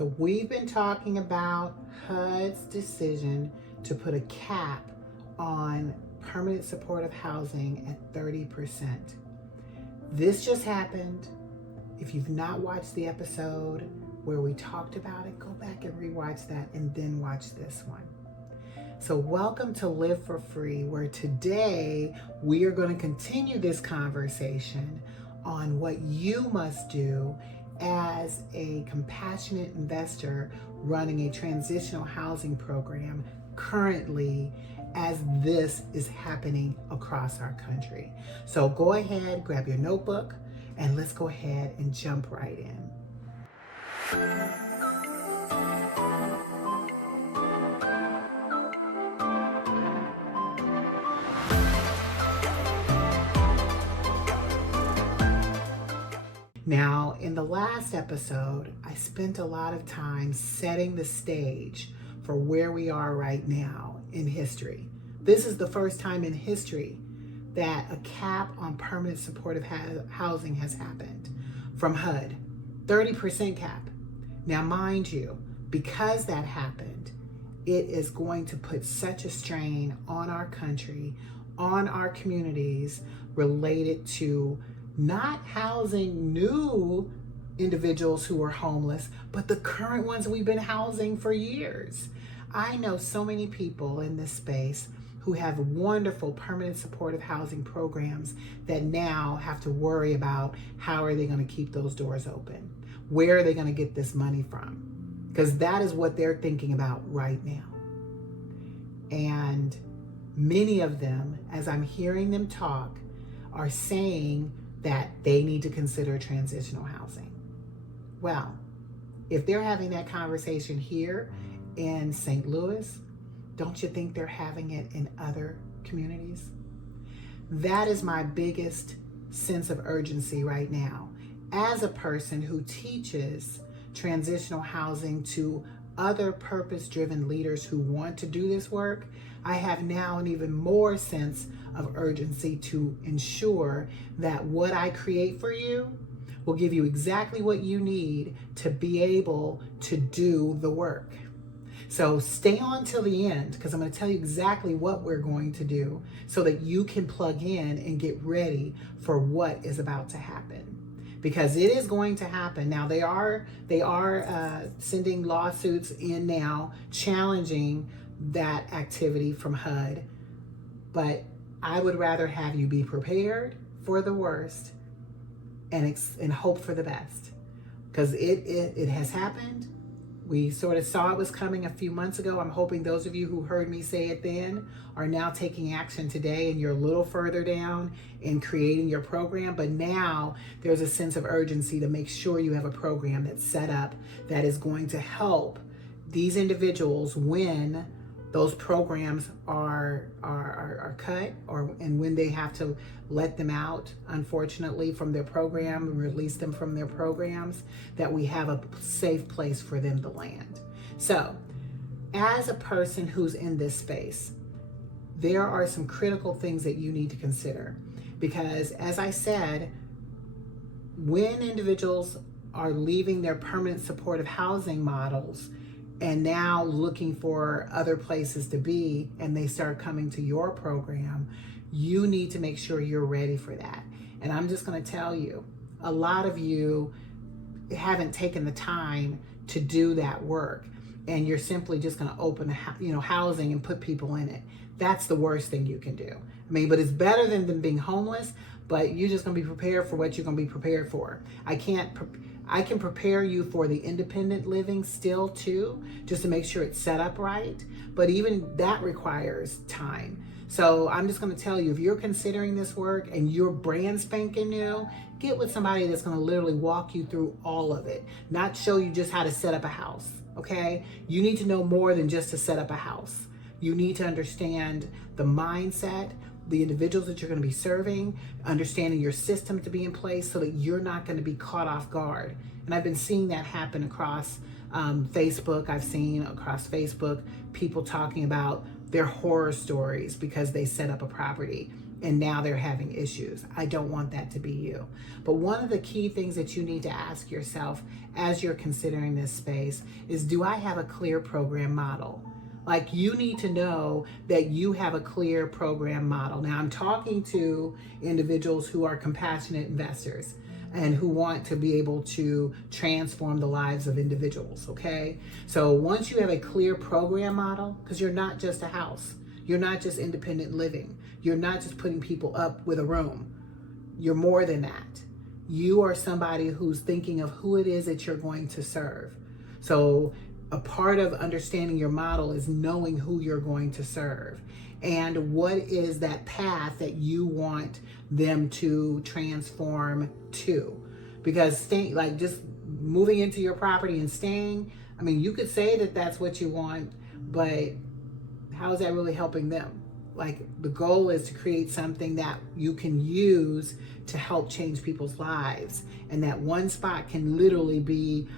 So we've been talking about HUD's decision to put a cap on permanent supportive housing at 30%. This just happened. If you've not watched the episode where we talked about it, go back and rewatch that and then watch this one. So welcome to Live for Free, where today we are going to continue this conversation on what you must do as a compassionate investor running a transitional housing program currently as this is happening across our country. So go ahead, grab your notebook, and let's go ahead and jump right in. Now, in the last episode, I spent a lot of time setting the stage for where we are right now in history. This is the first time in history that a cap on permanent supportive housing has happened from HUD, 30% cap. Now, mind you, because that happened, it is going to put such a strain on our country, on our communities related to not housing new individuals who are homeless, but the current ones we've been housing for years. I know so many people in this space who have wonderful permanent supportive housing programs that now have to worry about how are they going to keep those doors open? Where are they going to get this money from? Because that is what they're thinking about right now. And many of them, as I'm hearing them talk, are saying that they need to consider transitional housing. Well, if they're having that conversation here in St. Louis, don't you think they're having it in other communities? That is my biggest sense of urgency right now. As a person who teaches transitional housing to other purpose-driven leaders who want to do this work, I have now an even more sense of urgency to ensure that what I create for you will give you exactly what you need to be able to do the work. So stay on till the end, because I'm going to tell you exactly what we're going to do so that you can plug in and get ready for what is about to happen. Because it is going to happen. Now they are sending lawsuits in now challenging that activity from HUD, but I would rather have you be prepared for the worst and hope for the best, because it has happened. We sort of saw it was coming a few months ago. I'm hoping those of you who heard me say it then are now taking action today, and you're a little further down in creating your program. But now there's a sense of urgency to make sure you have a program that's set up that is going to help these individuals when those programs are cut, and when they have to let them out, unfortunately, from their program and release them from their programs, that we have a safe place for them to land. So, as a person who's in this space, there are some critical things that you need to consider. Because, as I said, when individuals are leaving their permanent supportive housing models and now looking for other places to be, and they start coming to your program, you need to make sure you're ready for that. And I'm just going to tell you, a lot of you haven't taken the time to do that work, and you're simply just going to open housing and put people in it. That's the worst thing you can do. I mean, but it's better than them being homeless, but you're just going to be prepared for what you're going to be prepared for. I can prepare you for the independent living still too, just to make sure it's set up right. But even that requires time. So I'm just going to tell you, if you're considering this work and you're brand spanking new, get with somebody that's going to literally walk you through all of it, not show you just how to set up a house. Okay? You need to know more than just to set up a house. You need to understand the mindset, the individuals that you're going to be serving, understanding your system to be in place so that you're not going to be caught off guard. And I've been seeing that happen across Facebook. I've seen across Facebook people talking about their horror stories because they set up a property and now they're having issues. I don't want that to be you. But one of the key things that you need to ask yourself as you're considering this space is, do I have a clear program model? Like, you need to know that you have a clear program model. Now, I'm talking to individuals who are compassionate investors and who want to be able to transform the lives of individuals, okay? So once you have a clear program model, because you're not just a house, you're not just independent living, you're not just putting people up with a room, you're more than that. You are somebody who's thinking of who it is that you're going to serve. So a part of understanding your model is knowing who you're going to serve and what is that path that you want them to transform to. Because staying, like just moving into your property and staying, I mean, you could say that that's what you want, but how is that really helping them? Like, the goal is to create something that you can use to help change people's lives. And that one spot can literally be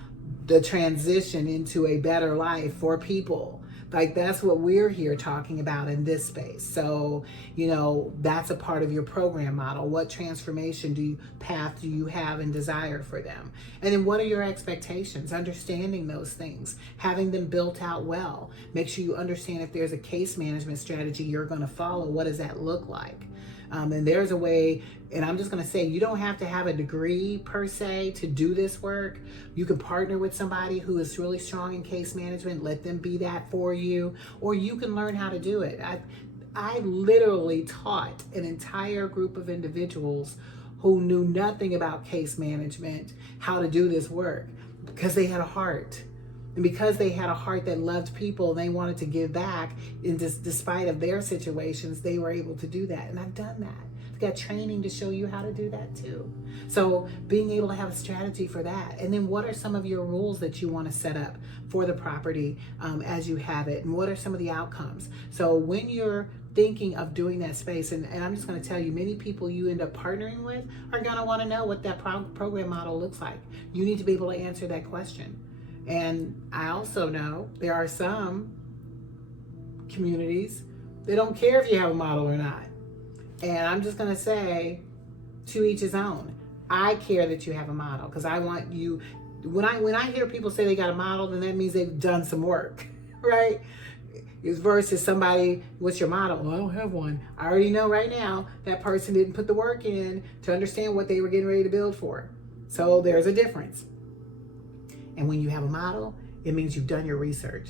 the transition into a better life for people. Like, that's what we're here talking about in this space. So, you know, that's a part of your program model. What transformation path do you have and desire for them? And then what are your expectations? Understanding those things, having them built out well. Make sure you understand if there's a case management strategy you're going to follow, what does that look like? And there's a way, and I'm just going to say, you don't have to have a degree per se to do this work. You can partner with somebody who is really strong in case management, let them be that for you, or you can learn how to do it. I literally taught an entire group of individuals who knew nothing about case management how to do this work because they had a heart. And because they had a heart that loved people and they wanted to give back, and despite of their situations, they were able to do that. And I've done that. I've got training to show you how to do that too. So being able to have a strategy for that. And then what are some of your rules that you want to set up for the property as you have it? And what are some of the outcomes? So when you're thinking of doing that space, and I'm just going to tell you, many people you end up partnering with are going to want to know what that program model looks like. You need to be able to answer that question. And I also know there are some communities that don't care if you have a model or not. And I'm just going to say, to each his own. I care that you have a model because I want you, when I hear people say they got a model, then that means they've done some work, right? Versus somebody, what's your model? Well, I don't have one. I already know right now that person didn't put the work in to understand what they were getting ready to build for. So there's a difference. And when you have a model, it means you've done your research.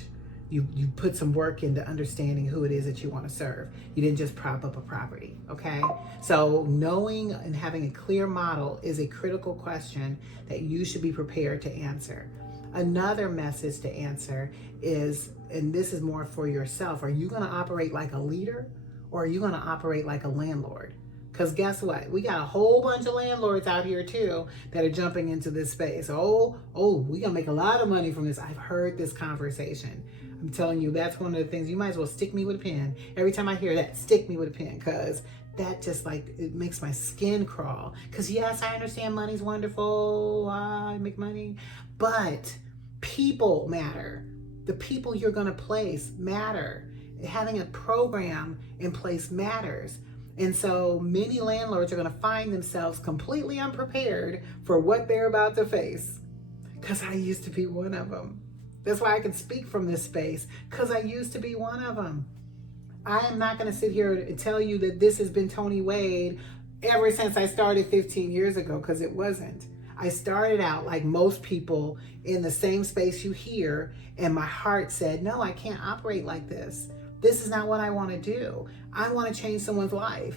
You put some work into understanding who it is that you want to serve. You didn't just prop up a property, okay? So knowing and having a clear model is a critical question that you should be prepared to answer. Another message to answer is, and this is more for yourself, are you going to operate like a leader or are you going to operate like a landlord? Because guess what? We got a whole bunch of landlords out here too that are jumping into this space. Oh, we gonna make a lot of money from this. I've heard this conversation. I'm telling you, that's one of the things. You might as well stick me with a pen. Every time I hear that, stick me with a pen, because that just like, it makes my skin crawl. Because yes, I understand money's wonderful. I make money. But people matter. The people you're gonna place matter. Having a program in place matters. And so many landlords are going to find themselves completely unprepared for what they're about to face. Because I used to be one of them. That's why I can speak from this space, because I used to be one of them. I am not going to sit here and tell you that this has been Tony Wade ever since I started 15 years ago, because it wasn't. I started out like most people in the same space you hear, and my heart said, no, I can't operate like this. This is not what I want to do. I want to change someone's life.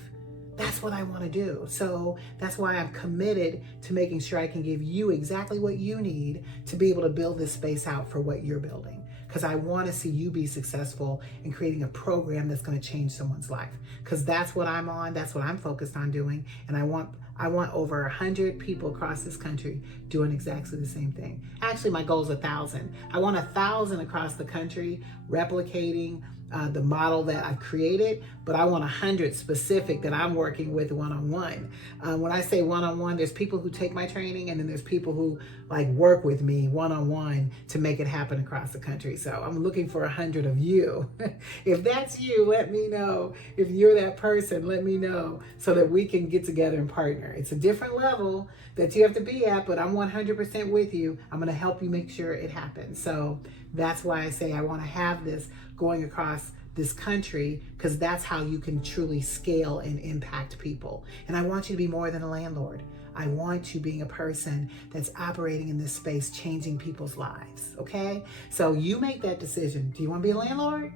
That's what I want to do. So that's why I'm committed to making sure I can give you exactly what you need to be able to build this space out for what you're building. Because I want to see you be successful in creating a program that's going to change someone's life. Because that's what I'm on. That's what I'm focused on doing. And I want over 100 people across this country doing exactly the same thing. Actually, my goal is 1,000. I want 1,000 across the country replicating the model that I've created, but I want 100 specific that I'm working with one-on-one. When I say one-on-one, there's people who take my training, and then there's people who like work with me one-on-one to make it happen across the country. So I'm looking for 100 of you. If that's you, let me know. If you're that person, let me know so that we can get together and partner. It's a different level that you have to be at, but I'm 100% with you. I'm going to help you make sure it happens. So that's why I say I want to have this going across this country, because that's how you can truly scale and impact people. And I want you to be more than a landlord. I want you being a person that's operating in this space, changing people's lives, okay? So you make that decision. Do you want to be a landlord?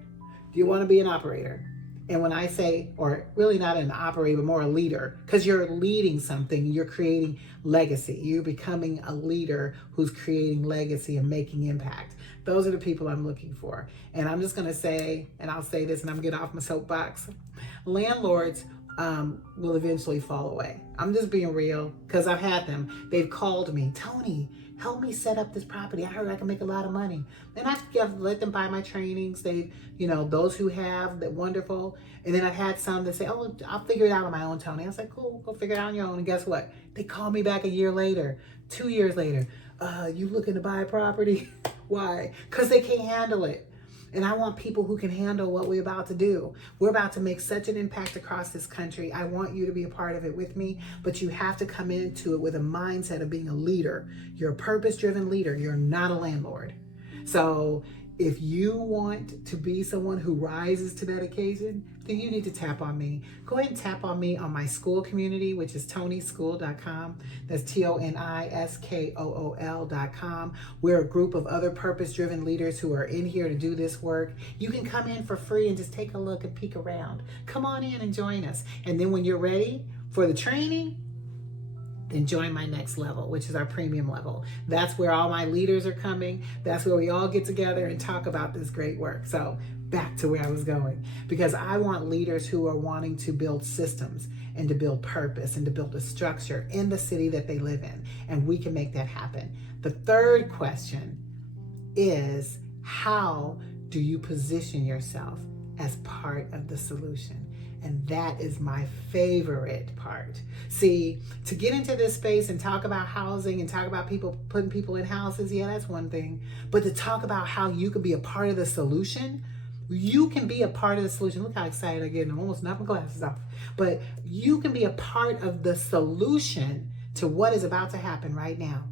Do you want to be an operator? And when I say, or really not an operator, but more a leader, because you're leading something, you're creating legacy. You're becoming a leader who's creating legacy and making impact. Those are the people I'm looking for. And I'm just going to say, and I'll say this and I'm getting off my soapbox, landlords will eventually fall away. I'm just being real, because I've had them. They've called me, Tony, help me set up this property. I heard I can make a lot of money. And I've let them buy my trainings. They've, those who have, that wonderful. And then I've had some that say, oh, I'll figure it out on my own, Tony. I was like, cool, go figure it out on your own. And guess what? They call me back a year later, 2 years later. You looking to buy a property? Why? Because they can't handle it. And I want people who can handle what we're about to do. We're about to make such an impact across this country. I want you to be a part of it with me, but you have to come into it with a mindset of being a leader. You're a purpose-driven leader. You're not a landlord. So if you want to be someone who rises to that occasion, then you need to tap on me. Go ahead and tap on me on my Skool community, which is TonySkool.com. That's TONISKOOL.com. We're a group of other purpose-driven leaders who are in here to do this work. You can come in for free and just take a look and peek around. Come on in and join us. And then when you're ready for the training, then join my next level, which is our premium level. That's where all my leaders are coming. That's where we all get together and talk about this great work. So back to where I was going, because I want leaders who are wanting to build systems and to build purpose and to build a structure in the city that they live in. And we can make that happen. The third question is, how do you position yourself as part of the solution? And that is my favorite part. See, to get into this space and talk about housing and talk about people putting people in houses, yeah, that's one thing. But to talk about how you can be a part of the solution, you can be a part of the solution. Look how excited I get. I'm almost knocking my glasses off. But you can be a part of the solution to what is about to happen right now.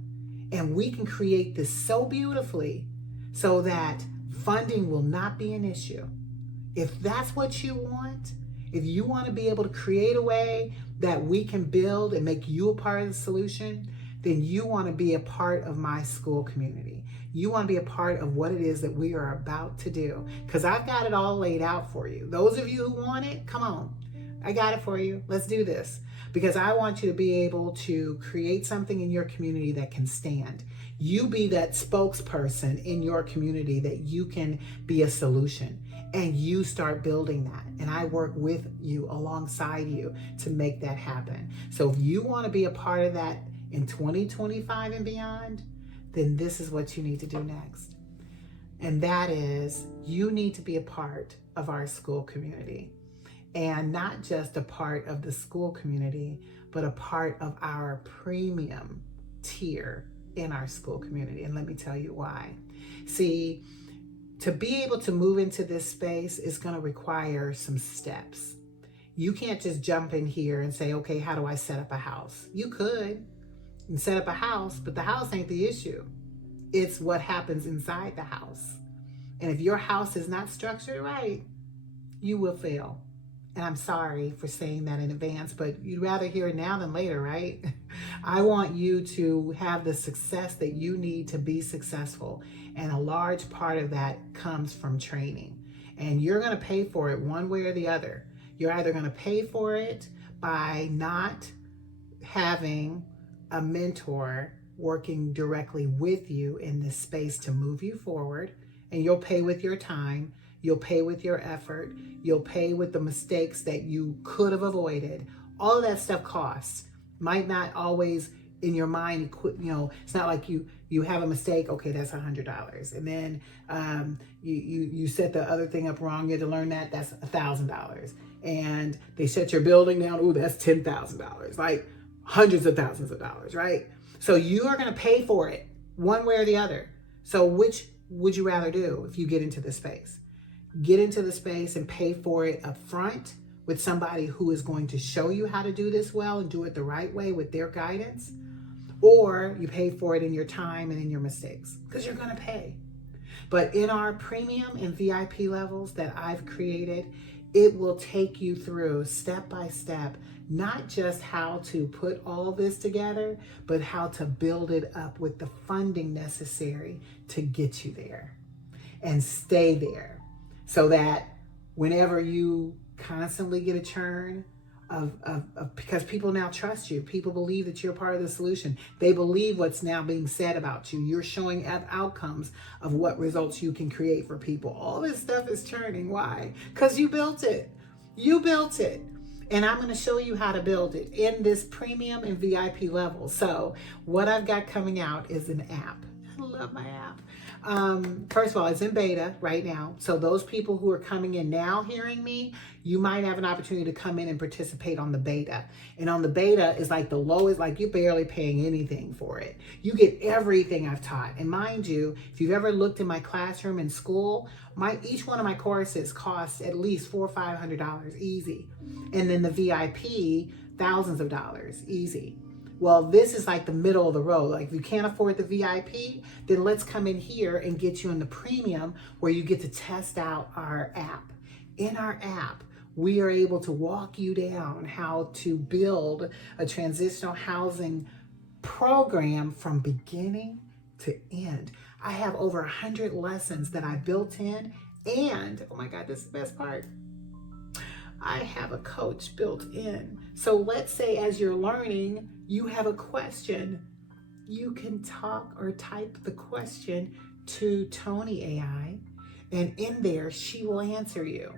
And we can create this so beautifully so that funding will not be an issue. If that's what you want, if you want to be able to create a way that we can build and make you a part of the solution, then you want to be a part of my Skool community. You want to be a part of what it is that we are about to do, because I've got it all laid out for you. Those of you who want it, come on. I got it for you. Let's do this, because I want you to be able to create something in your community that can stand. You be that spokesperson in your community that you can be a solution. And you start building that. And I work with you, alongside you, to make that happen. So if you want to be a part of that in 2025 and beyond, then this is what you need to do next. And that is, you need to be a part of our Skool community. And not just a part of the Skool community, but a part of our premium tier in our Skool community. And let me tell you why. See, to be able to move into this space is going to require some steps. You can't just jump in here and say, okay, how do I set up a house? You could and set up a house, but the house ain't the issue. It's what happens inside the house. And if your house is not structured right, you will fail. And I'm sorry for saying that in advance, but you'd rather hear it now than later, right? I want you to have the success that you need to be successful. And a large part of that comes from training. And you're going to pay for it one way or the other. You're either going to pay for it by not having a mentor working directly with you in this space to move you forward, and you'll pay with your time. You'll pay with your effort. You'll pay with the mistakes that you could have avoided. All of that stuff costs. Might not always in your mind, it's not like you You have a mistake, okay, that's $100. And then you set the other thing up wrong, you had to learn that, that's $1,000. And they shut your building down, ooh, that's $10,000. Like hundreds of thousands of dollars, right? So you are going to pay for it one way or the other. So which would you rather do if you get into the space? Get into the space and pay for it up front with somebody who is going to show you how to do this well and do it the right way with their guidance, or you pay for it in your time and in your mistakes, because you're going to pay. But in our premium and VIP levels that I've created, it will take you through step by step, not just how to put all this together, but how to build it up with the funding necessary to get you there and stay there, so that whenever you constantly get a churn of because people now trust you, people believe that you're part of the solution. They believe what's now being said about you. You're showing outcomes of what results you can create for people. All this stuff is churning. Why? Because you built it. You built it. And I'm going to show you how to build it in this premium and VIP level. So what I've got coming out is an app. I love my app. First of all, it's in beta right now. So those people who are coming in now hearing me, you might have an opportunity to come in and participate on the beta. And on the beta is like the lowest, like you're barely paying anything for it. You get everything I've taught. And mind you, if you've ever looked in my classroom in school, each one of my courses costs at least $400 or $500 easy. And then the VIP, thousands of dollars easy. Well, this is like the middle of the road. Like if you can't afford the VIP, then let's come in here and get you in the premium where you get to test out our app. In our app, we are able to walk you down how to build a transitional housing program from beginning to end. I have over 100 lessons that I built in, and oh my God, this is the best part, I have a coach built in. So let's say as you're learning, you have a question, you can talk or type the question to Tony AI, and in there, she will answer you.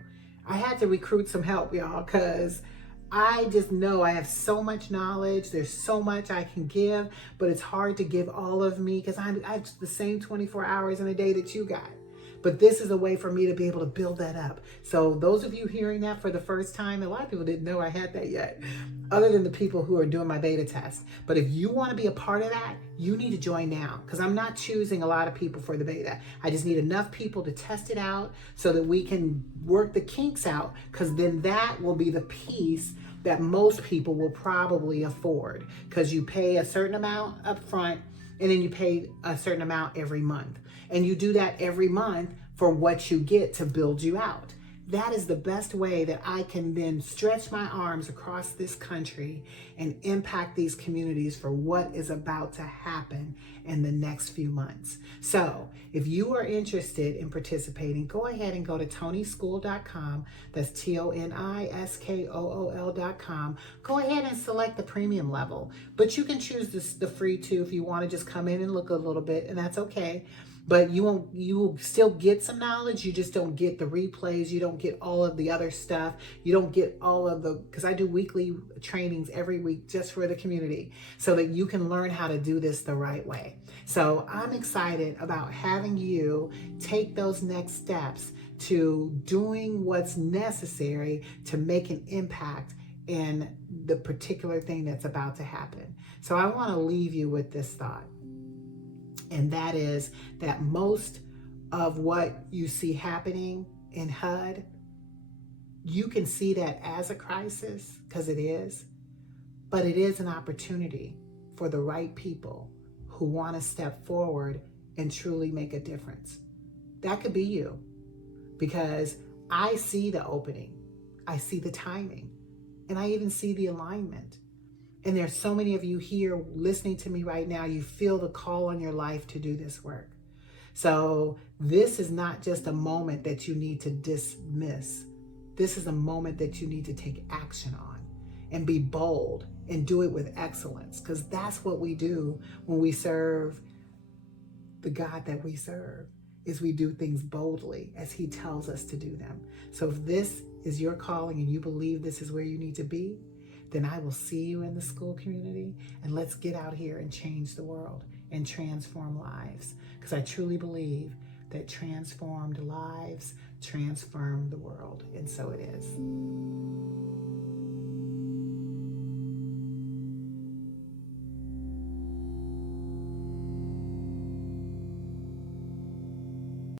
I had to recruit some help, y'all, because I just know I have so much knowledge. There's so much I can give, but it's hard to give all of me because I have the same 24 hours in a day that you got. But this is a way for me to be able to build that up. So those of you hearing that for the first time, a lot of people didn't know I had that yet, other than the people who are doing my beta test. But if you want to be a part of that, you need to join now, because I'm not choosing a lot of people for the beta. I just need enough people to test it out so that we can work the kinks out, because then that will be the piece that most people will probably afford, because you pay a certain amount up front and then you pay a certain amount every month. And you do that every month for what you get to build you out. That is the best way that I can then stretch my arms across this country and impact these communities for what is about to happen in the next few months. So if you are interested in participating, go ahead and go to tonyskool.com. That's TONISKOOL.com. Go ahead and select the premium level, but you can choose the free too if you want to just come in and look a little bit, and that's okay. But you will still get some knowledge. You just don't get the replays. You don't get all of the other stuff. You don't get all of because I do weekly trainings every week just for the community so that you can learn how to do this the right way. So I'm excited about having you take those next steps to doing what's necessary to make an impact in the particular thing that's about to happen. So I want to leave you with this thought. And that is that most of what you see happening in HUD, you can see that as a crisis, because it is, but it is an opportunity for the right people who want to step forward and truly make a difference. That could be you, because I see the opening, I see the timing, and I even see the alignment. And there's so many of you here listening to me right now, you feel the call on your life to do this work. So this is not just a moment that you need to dismiss. This is a moment that you need to take action on and be bold and do it with excellence, because that's what we do when we serve the God that we serve, is we do things boldly as he tells us to do them. So if this is your calling and you believe this is where you need to be, then I will see you in the Skool community, and let's get out here and change the world and transform lives, because I truly believe that transformed lives transform the world, and so it is.